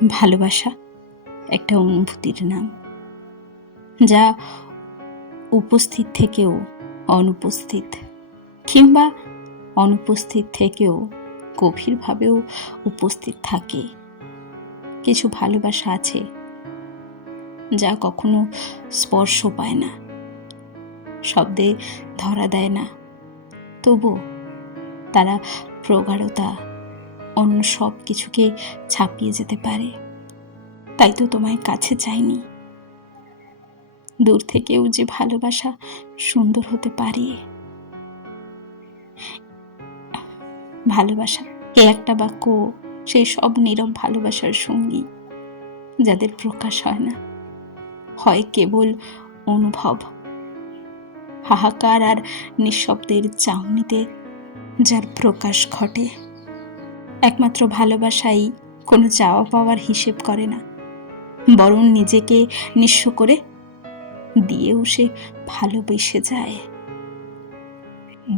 ভালোবাসা একটা অনুভূতির নাম, যা উপস্থিত থেকেও অনুপস্থিত, কিংবা অনুপস্থিত থেকেও গভীরভাবেও উপস্থিত থাকে। কিছু ভালোবাসা আছে যা কখনো স্পর্শ পায় না, শব্দে ধরা দেয় না, তবু তারা প্রগাঢ়তা অন্য সব কিছুকে ছাপিয়ে যেতে পারে। তাই তো তোমায় কাছে চাইনি। দূর থেকেও যে ভালোবাসা সুন্দর হতে পারে। ভালোবাসা এ একটা বাক্য সেই সব নীরব ভালোবাসার সঙ্গী, যাদের প্রকাশ হয় না, হয় কেবল অনুভব, হাহাকার আর নিঃশব্দের চাউনিতে যার প্রকাশ ঘটে। একমাত্র ভালোবাসাই কোনো চাওয়া পাওয়ার হিসেব করে না, বরং নিজেকে নিঃস্ব করে দিয়েও সে ভালোবেসে যায়।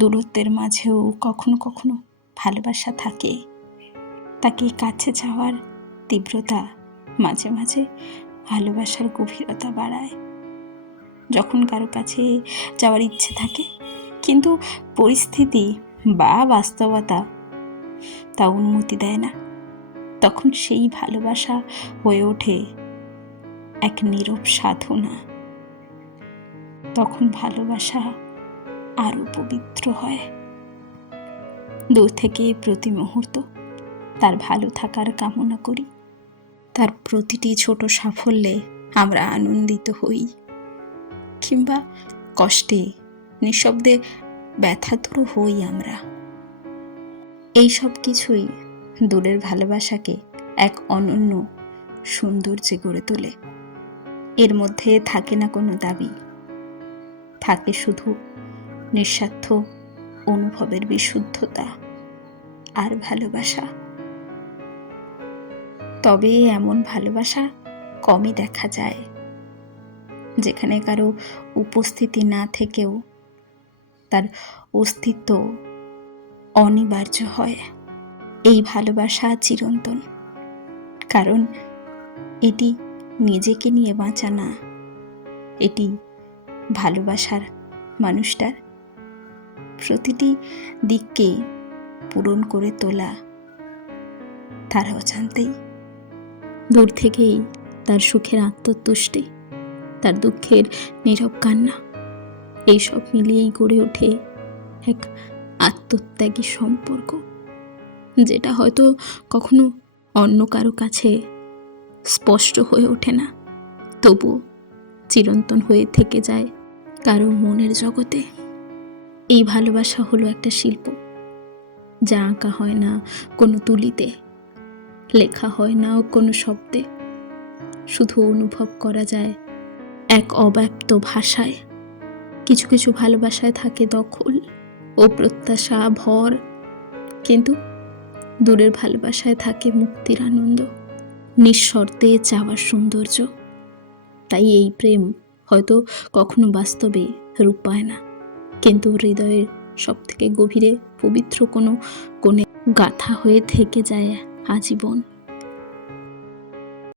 দূরত্বের মাঝেও কখনো কখনো ভালোবাসা থাকে। তাকে কাছে যাওয়ার তীব্রতা মাঝে মাঝে ভালোবাসার গভীরতা বাড়ায়। যখন কারো কাছে যাওয়ার ইচ্ছে থাকে, কিন্তু পরিস্থিতি বা বাস্তবতা তা অনুমতি দেয় না, তখন সেই ভালোবাসা হয়ে ওঠে এক নীরব সাধনা। তখন ভালোবাসা আরো পবিত্র হয়। দূর থেকে প্রতি মুহূর্ত তার ভালো থাকার কামনা করি। তার প্রতিটি ছোট সাফল্যে আমরা আনন্দিত হই, কিংবা কষ্টে নিঃশব্দে ব্যথাতুর হই আমরা। এই সব কিছুই দূরের ভালোবাসাকে এক অনন্য সৌন্দর্যে গড়ে তোলে। এর মধ্যে থাকে না কোনো দাবি, থাকে শুধু নিঃস্বার্থ অনুভবের বিশুদ্ধতা আর ভালোবাসা। তবে এমন ভালোবাসা কমই দেখা যায়, যেখানে কারো উপস্থিতি না থেকেও তার অস্তিত্ব অনিবার্য হয়। এই ভালোবাসা চিরন্তন, কারণ এটি নিজেকে নিয়ে বাঁচা না, এটি ভালোবাসার মানুষটার প্রতিটি দিককে পূরণ করে তোলা। তার অজান্তেই দূর থেকেই তার সুখের আত্মতুষ্টি, তার দুঃখের নীরব কান্না, এইসব মিলিয়েই গড়ে ওঠে এক আত্মত্যাগী সম্পর্ক, যেটা হয়তো কখনো অন্য কারো কাছে স্পষ্ট হয়ে ওঠে না, তবু চিরন্তন হয়ে থেকে যায় কারো মনের জগতে। এই ভালোবাসা হলো একটা শিল্প, যা আঁকা হয় না কোনো তুলিতে, লেখা হয় না কোনো শব্দে, শুধু অনুভব করা যায় এক অব্যক্ত ভাষায়। কিছু কিছু ভালোবাসায় থাকে দখল ও প্রত্যাশা ভর, কিন্তু দূরের ভালোবাসায় থাকে মুক্তির আনন্দ, নিঃশর্তে চাওয়ার সৌন্দর্য। তাই এই প্রেম হয়তো কখনো বাস্তবে রূপ পায় না, কিন্তু হৃদয়ের সব থেকে গভীরে পবিত্র কোনো কোণে গাঁথা হয়ে থেকে যায় আজীবন।